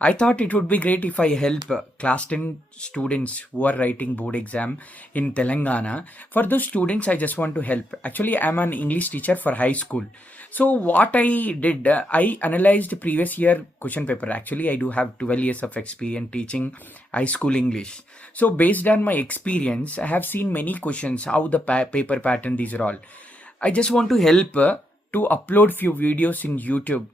I thought it would be great if I help class 10 students who are writing board exam in Telangana. For those students, I just want to help. Actually, I'm an English teacher for high school. So what I did, I analyzed previous year question paper. Actually, I do have 12 years of experience teaching high school English. So based on my experience, I have seen many questions, how the paper pattern, these are all. I just want to help to upload few videos in YouTube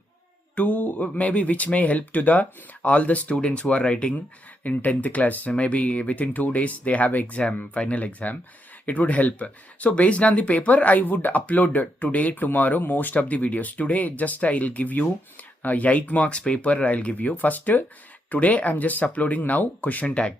to maybe which may help to the all the students who are writing in 10th class. Maybe within 2 days they have exam, final exam. It would help. So based on the paper, I would upload today, tomorrow, most of the videos. Today, just I'll give you 8 marks paper. I'll give you first. Today, I'm just uploading now question tag,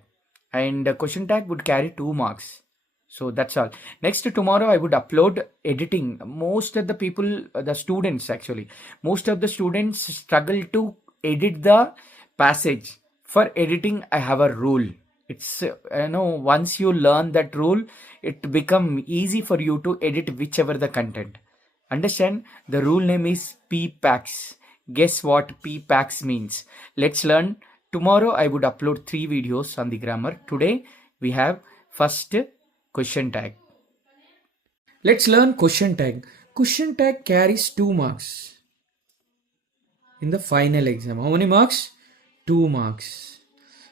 and question tag would carry 2 marks. So that's all. Next, tomorrow I would upload editing. Most of the people, the students actually, most of the students struggle to edit the passage. For editing, I have a rule. It's once you learn that rule, it become easy for you to edit whichever the content. Understand? The rule name is PPAX. Guess what PPAX means? Let's learn. Tomorrow I would upload 3 videos on the grammar. Today we have first question tag. Let's learn question tag. Question tag carries 2 marks in the final exam. How many marks? 2 marks.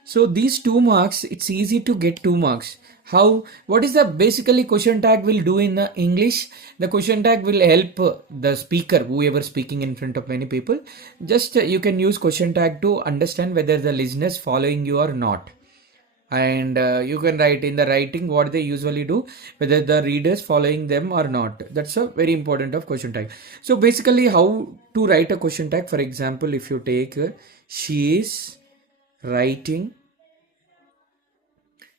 So these 2 marks, it's easy to get 2 marks. How? What is the basically question tag will do in the English? The question tag will help the speaker, whoever speaking in front of many people. Just you can use question tag to understand whether the listeners following you or not. And you can write in the writing what they usually do, whether the readers following them or not. That's a very important of question tag. So basically how to write a question tag. For example, if you take she is writing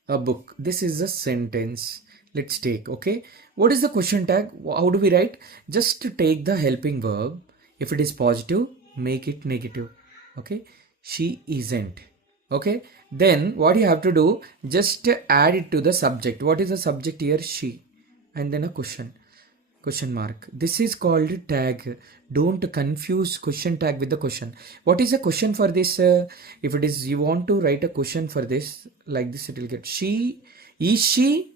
a book, this is a sentence. Let's take, okay, what is the question tag? How do we write? Just to take the helping verb. If it is positive, make it negative. Okay, she isn't. Okay, then what you have to do, just add it to the subject. What is the subject here? She. And then a question mark. This is called tag. Don't confuse question tag with the question. What is a question for this? If it is you want to write a question for this, like this, it will get she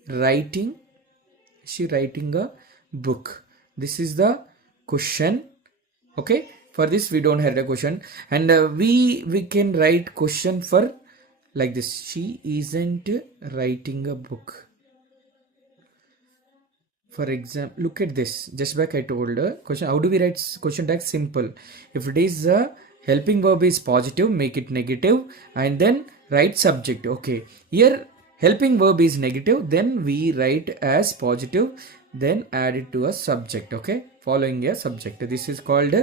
writing a book. This is the question. Okay, for this we don't have a question, and we can write question for like this. She isn't writing a book. For example, look at this. Just back I told question. How do we write question tag? Simple. If it is a helping verb is positive, make it negative, and then write subject. Okay, here helping verb is negative, then we write as positive, then add it to a subject. Okay, following a subject. This is called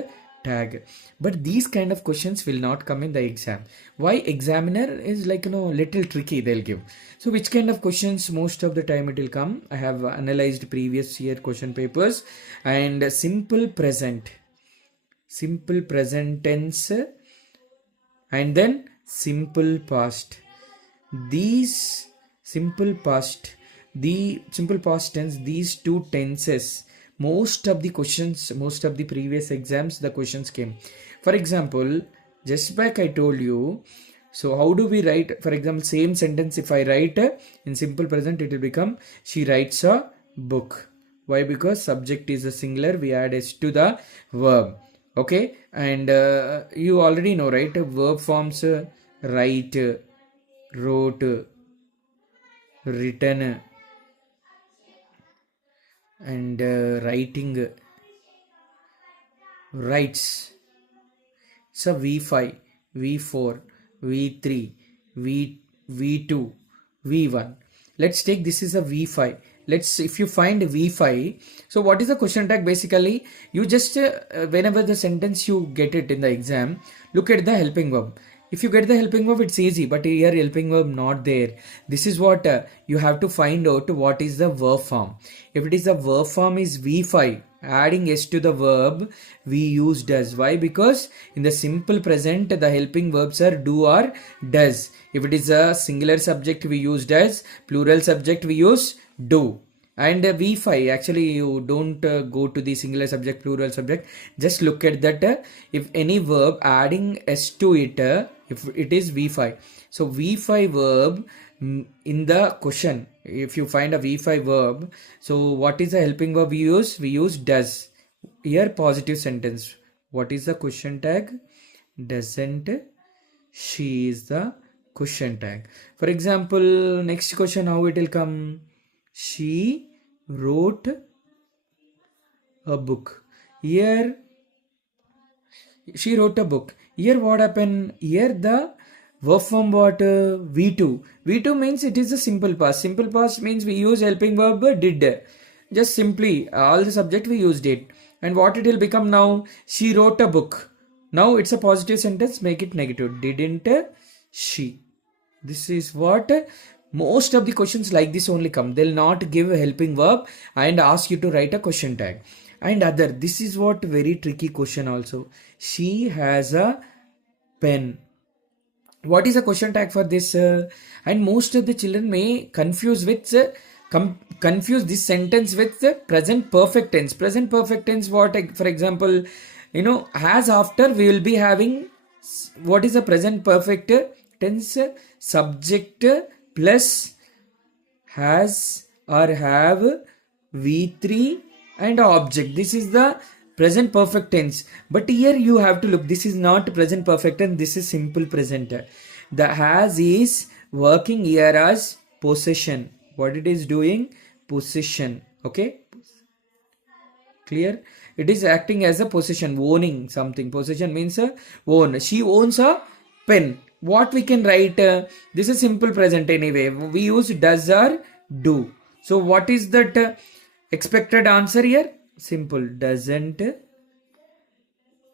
tag. But these kind of questions will not come in the exam. Why? Examiner is like little tricky they'll give. So which kind of questions most of the time it will come? I have analyzed previous year question papers, and simple present tense, and then simple past. These simple past tense, these two tenses, most of the questions, most of the previous exams, the questions came. For example, just back I told you. So how do we write? For example, same sentence if I write in simple present, it will become she writes a book. Why? Because subject is a singular, we add s to the verb. Okay, and you already know, right? Verb forms write, wrote, written, and writing, writes. So V5, V4, V3, V2, V1. Let's take this is a V5. If you find V5, so what is the question tag? Basically, you just whenever the sentence you get it in the exam, look at the helping verb. If you get the helping verb, it's easy, but here helping verb not there. This is what you have to find out what is the verb form. If it is the verb form is V5, adding s to the verb, we use does. Why? Because in the simple present, the helping verbs are do or does. If it is a singular subject, we use does. Plural subject, we use do. And V5, actually, you don't go to the singular subject, plural subject. Just look at that. If any verb adding S to it, if it is V5. So V5 verb in the question, if you find a V5 verb, so what is the helping verb we use? We use does. Here, positive sentence. What is the question tag? Doesn't she is the question tag. For example, next question, how it will come? She wrote a book. Here, she wrote a book. Here, what happened? Here, the verb form what? V2. V2 means it is a simple past. Simple past means we use helping verb did. Just simply, all the subject we used it. And what it will become now? She wrote a book. Now it's a positive sentence, make it negative. Didn't she? This is what most of the questions like this only come. They'll not give a helping verb and ask you to write a question tag. And other, this is what very tricky question also. She has a pen. What is a question tag for this? And most of the children may confuse with confuse this sentence with present perfect tense. Present perfect tense, what, for example, as after we will be having, what is a present perfect tense? Subject plus has or have V3 and object. This is the present perfect tense. But here you have to look, this is not present perfect tense, this is simple present. The has is working here as possession. What it is doing? Possession. Okay, clear? It is acting as a possession, owning something. Possession means own. She owns a pen. What we can write? This is simple present anyway. We use does or do. So what is that expected answer here? Simple. Doesn't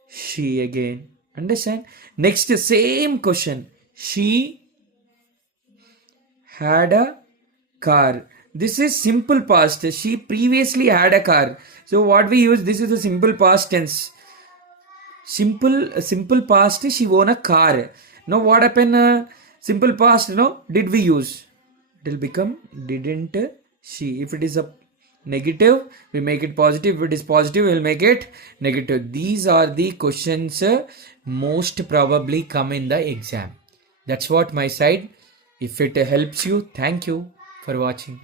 she again? Understand? Next, same question. She had a car. This is simple past. She previously had a car. So what we use? This is a simple past tense. Simple past. She own a car. Now what happened? Simple past. Did we use? It will become didn't she. If it is a negative, we make it positive. If it is positive, we will make it negative. These are the questions most probably come in the exam. That's what my side. If it helps you, thank you for watching.